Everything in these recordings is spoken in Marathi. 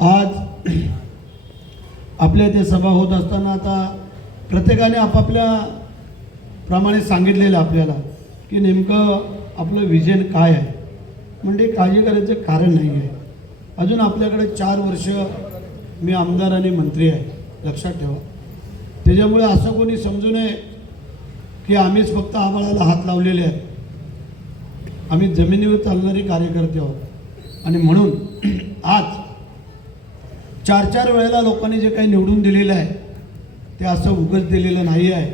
आज आपल्या इथे सभा होत असताना आता प्रत्येकाने आपापल्या प्रमाणे सांगितलेलं आपल्याला की नेमकं आपलं विजन काय आहे? म्हणजे काळजी करायचं कारण नाही आहे. अजून आपल्याकडे चार वर्ष मी आमदार आणि मंत्री आहे. लक्षात ठेवा. त्याच्यामुळे असं कोणी समजू नये की आम्हीच फक्त आबाळाला हात लावलेले आहेत. आम्ही जमिनीवर चालणारे कार्यकर्ते आहोत. आणि म्हणून आज चार चार वेळेला लोकांनी जे काही निवडून दिलेलं आहे ते असं उगच दिलेलं नाही आहे.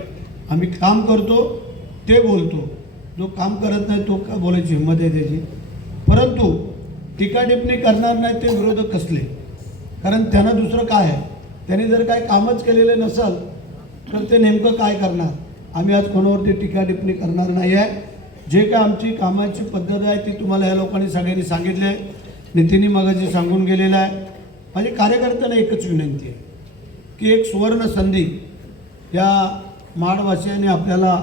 आम्ही काम करतो ते बोलतो. जो काम करत नाही तो का बोलायची हिंमत आहे त्याची? परंतु टीका टिप्पणी करणार नाही ते विरोधक कसले? कारण त्यांना दुसरं काय आहे? त्यांनी जर काही कामच केलेलं नसेल तर ते नेमकं काय करणार? आम्ही आज कोणावरती टीका टिप्पणी करणार नाही आहे. जे काय आमची कामाची पद्धत आहे ती तुम्हाला या लोकांनी सगळ्यांनी सांगितले आहे. नितीनी मगाशी सांगून गेलेलं आहे. माझी कार्यकर्त्यांना एकच विनंती आहे की एक सुवर्ण संधी या माडवासियांनी आपल्याला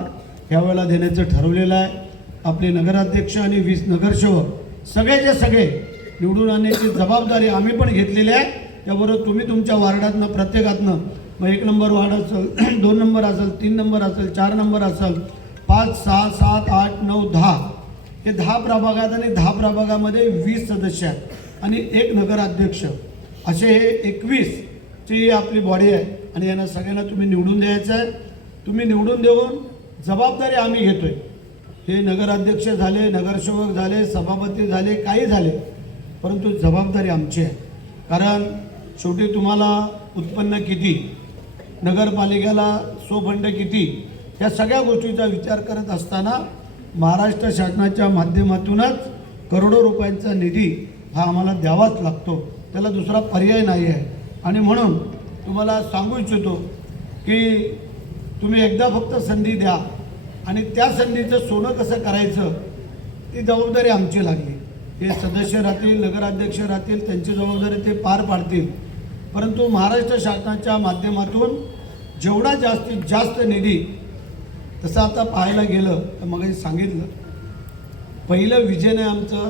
यावेळेला देण्याचं ठरवलेलं आहे. आपले नगराध्यक्ष आणि वीस नगरसेवक सगळेचे सगळे निवडून आणण्याची जबाबदारी आम्ही पण घेतलेली आहे. त्याबरोबर तुम्ही तुमच्या वार्डातनं प्रत्येकातनं मग एक नंबर वार्ड असेल दोन नंबर असेल तीन नंबर असेल चार नंबर असेल पाच सहा सात आठ नऊ दहा हे दहा प्रभागात आणि दहा प्रभागामध्ये वीस सदस्य आहेत. आणि एक नगराध्यक्ष असे हे एकवीस ची आपली बॉडी आहे. आणि यांना सगळ्यांना तुम्ही निवडून द्यायचं आहे. तुम्ही निवडून देऊन जबाबदारी आम्ही घेतोय. हे नगराध्यक्ष झाले नगरसेवक झाले सभापती झाले काही झाले. परंतु जबाबदारी आमची आहे. कारण शेवटी तुम्हाला उत्पन्न किती नगरपालिकेला सोफंड किती या सगळ्या गोष्टीचा विचार करत असताना महाराष्ट्र शासनाच्या माध्यमातूनच करोडो रुपयांचा निधी हा आम्हाला द्यावाच लागतो. त्याला दुसरा पर्याय नाही आहे. आणि म्हणून तुम्हाला सांगू इच्छितो की तुम्ही एकदा फक्त संधी द्या आणि त्या संधीचं सोनं कसं करायचं ती जबाबदारी आमची लागली. हे सदस्य राहतील नगराध्यक्ष राहतील त्यांची जबाबदारी ते पार पाडतील. परंतु महाराष्ट्र शासनाच्या माध्यमातून जेवढा जास्तीत जास्त निधी तसं आता पाहायला गेलं तर मग सांगितलं. पहिलं विजय नाही आमचं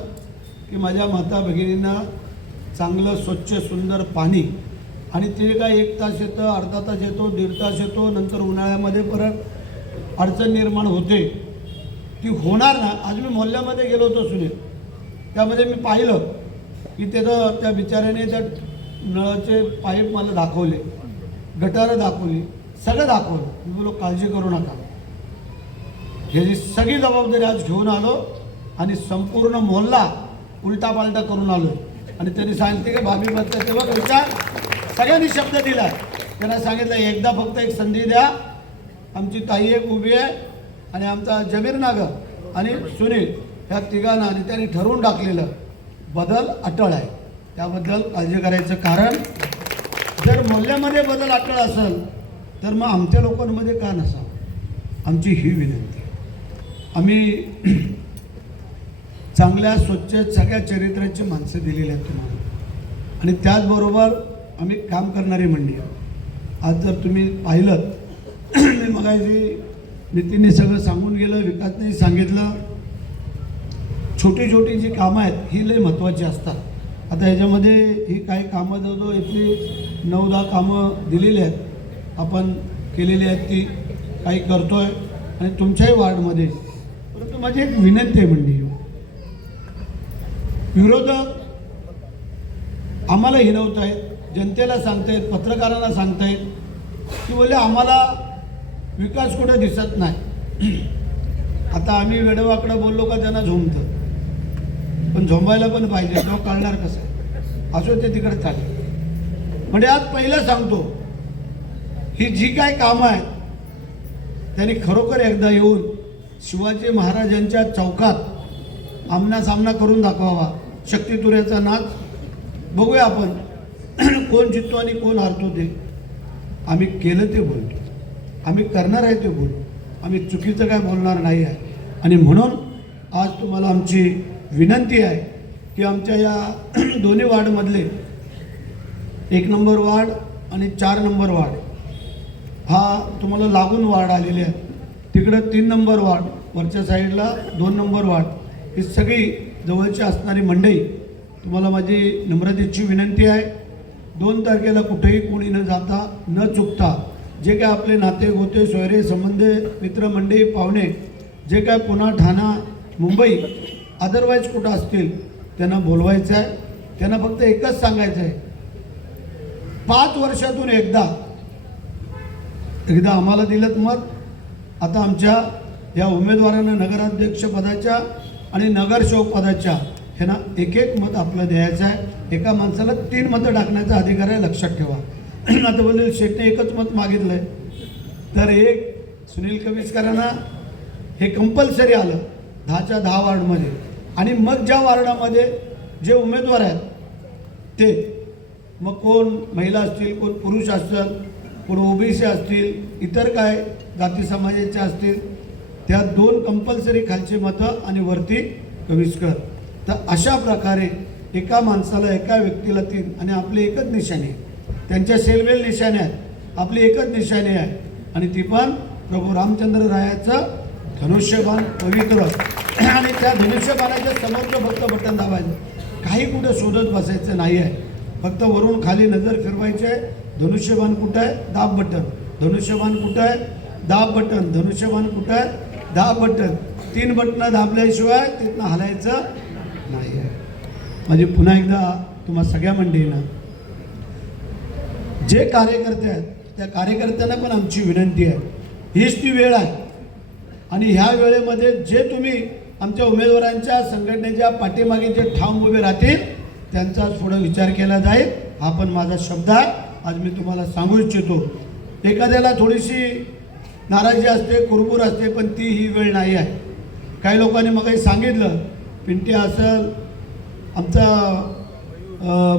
की माझ्या माता भगिनींना चांगलं स्वच्छ सुंदर पाणी. आणि ते काय एक तास येतं अर्धा तास येतो दीड तास येतो नंतर उन्हाळ्यामध्ये परत अडचण निर्माण होते. ती होणार ना? आज मी मोहल्ल्यामध्ये गेलो होतो सुनील. त्यामध्ये मी पाहिलं की त्याचं त्या बिचाऱ्याने त्या नळाचे पाईप मला दाखवले. गटारं दाखवली. सगळं दाखवलं. मी बोलो काळजी करू नका. ह्याची सगळी जबाबदारी आज घेऊन आलो आणि संपूर्ण मोहल्ला उलटापालटा करून आलो आणि त्यांनी सांगितले की भाभी बघता तेव्हा विचार सगळ्यांनी शब्द दिला त्यांना सांगितलं एकदा फक्त एक संधी द्या. आमची ताई एक उभी आहे आणि आमचा जमीर नागर आणि सुनील ह्या तिघांना आणि त्यांनी ठरवून टाकलेलं बदल अटळ आहे. त्याबद्दल काळजी करायचं कारण जर मूल्यामध्ये बदल अटळ असेल तर मग आमच्या लोकांमध्ये का नसावं? आमची ही विनंती आम्ही चांगल्या स्वच्छ सगळ्या चरित्राची माणसं दिलेली आहेत तुम्हाला. आणि त्याचबरोबर आम्ही काम करणारी मंडळी. आहोत आज जर तुम्ही पाहिलं मी मगाशी नितीनने सगळं सांगून गेलं विकासने सांगितलं. छोटी छोटी जी कामं आहेत ही लय महत्त्वाची असतात. आता ह्याच्यामध्ये ही काही कामं जवळजवळ इथली नऊ दहा कामं दिलेली आहेत. आपण केलेली आहेत ती काही करतो आहे आणि तुमच्याही वार्डमध्ये. परंतु माझी एक विनंती आहे म्हणजे विरोधक आम्हाला हिनवत आहेत जनतेला सांगतायत पत्रकारांना सांगतायत की बोलले आम्हाला विकास कुठे दिसत नाही. आता आम्ही वेडवाकडं बोललो का त्यांना झोंबतं. पण झोंबायला पण पाहिजे तो कळणार कसं? असो ते तिकडे चालेल. म्हणजे आज पहिलं सांगतो ही जी काय कामं आहेत त्यांनी खरोखर एकदा येऊन शिवाजी महाराजांच्या चौकात आमना सामना करून दाखवावा. शक्तितुऱ्याचा नाच बघूया आपण. कोण जिंकतो आणि कोण हारतो ते. आम्ही केलं ते बोलतो आम्ही करणार आहे ते बोलू आम्ही चुकीचं काय बोलणार नाही आहे. आणि म्हणून आज तुम्हाला आमची विनंती आहे की आमच्या या दोन्ही वार्डमधले एक नंबर वार्ड आणि चार नंबर वार्ड हा तुम्हाला लागून वार्ड आलेले आहे तिकडं तीन नंबर वार्ड वरच्या साईडला दोन नंबर वार्ड ही सगळी जवळची असणारी मंडई तुम्हाला माझी नम्रतेची विनंती आहे. दोन तारखेला कुठेही कोणी न जाता न चुकता जे काय आपले नाते गोते सोयरे संबंध मित्रमंडळी पाहुणे जे काय पुन्हा ठाणा मुंबई अदरवाईज कुठं असतील त्यांना बोलवायचं आहे. त्यांना फक्त एकच सांगायचं आहे. पाच वर्षातून एकदा एकदा आम्हाला दिलं मत. आता आमच्या या उमेदवारांना नगराध्यक्षपदाच्या आणि नगरसेवक पदाच्या ह्यांना एक एक मत आपलं द्यायचं आहे. एका माणसाला तीन मतं टाकण्याचा अधिकार आहे लक्षात ठेवा. आता बोलले शेटने एकच मत मागितलं आहे तर एक सुनील कविस्करांना हे कंपल्सरी आलं दहाच्या दहा वार्डमध्ये. आणि मग ज्या वार्डामध्ये जे उमेदवार आहेत ते मग कोण महिला असतील कोण पुरुष असतील कोण ओबीसी असतील इतर काय जाती समाजाचे असतील त्या दोन कंपल्सरी खालची मतं आणि वरती कविष्कर तर अशा प्रकारे एका माणसाला एका व्यक्तीला तीन आणि आपली एकच निशाणी आहे. त्यांच्या सेलवेल निशाणी आहेत. आपली एकच निशाणी आहे. आणि ती पण प्रभू रामचंद्र रायाचं धनुष्यबाण पवित्र. आणि त्या धनुष्यबाणाच्या समोरचं फक्त बटन दाबायचं. काही कुठं शोधत बसायचं नाही आहे फक्त वरून खाली नजर फिरवायची. आहे धनुष्यबाण कुठं आहे? दाब बटन. धनुष्यबाण कुठं आहे? दाब बटन. धनुष्यबाण कुठं आहे? दहा बटन. तीन बटनं दाबल्याशिवाय तिथनं हलायचं नाही. आहे म्हणजे पुन्हा एकदा तुम्हा सगळ्या मंडळींना जे कार्यकर्ते आहेत त्या कार्यकर्त्यांना पण आमची विनंती आहे. हीच ती वेळ आहे. आणि ह्या वेळेमध्ये जे तुम्ही आमच्या उमेदवारांच्या संघटनेच्या पाठीमागे जे ठाम उभे राहतील त्यांचा थोडा विचार केला जाईल. हा पण माझा शब्द आहे. आज मी तुम्हाला सांगू इच्छितो. एखाद्याला थोडीशी नाराजी असते कुरबूर असते पण ती ही वेळ नाही आहे. काही लोकांनी मग सांगितलं पिंटी असेल आमचा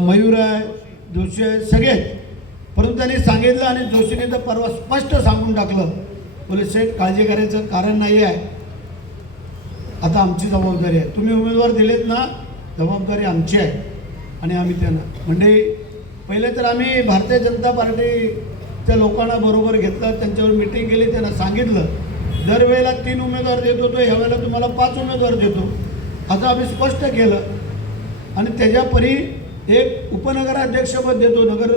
मयूर आहे जोशी आहे सगळे. आहेत. परंतु त्यांनी सांगितलं आणि जोशीने तर परवा स्पष्ट सांगून टाकलं. बोले सेठ काळजी करायचं कारण नाही आहे. आता आमची जबाबदारी आहे. तुम्ही उमेदवार दिलेत ना जबाबदारी आमची आहे आणि आम्ही त्यांना. म्हणजे पहिले तर आम्ही भारतीय जनता पार्टी त्या लोकांना बरोबर घेतलं त्यांच्यावर मिटिंग केली त्यांना सांगितलं. दरवेळेला तीन उमेदवार देत होतो ह्यावेळेला तुम्हाला पाच उमेदवार देतो. असं आम्ही स्पष्ट केलं. आणि त्याच्या परी एक उपनगराध्यक्षपद देतो नगर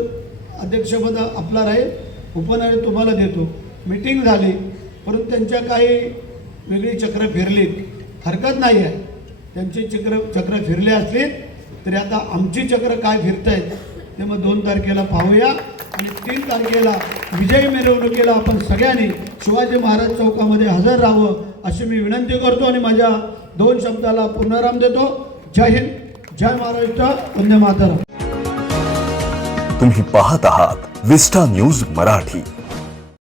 अध्यक्षपद आपला राहील उपनगर तुम्हाला देतो. मिटिंग झाली परंतु त्यांच्या काही वेगळी चक्र फिरलीत हरकत नाही आहे. त्यांची चक्र चक्र फिरले असतील तरी आता आमची चक्र काय फिरत आहेत ते मग दोन तारखेला पाहूया. आणि तीन तारखेला विजयी मिरवणुकीला आपण सगळ्यांनी शिवाजी महाराज चौकामध्ये हजर राहावं अशी मी विनंती करतो आणि माझ्या दोन शब्दाला पुनराम देतो. जय हिंद जय महाराष्ट्र वंदे मातरम. तुम्ही पाहत आहात विस्टा न्यूज मराठी.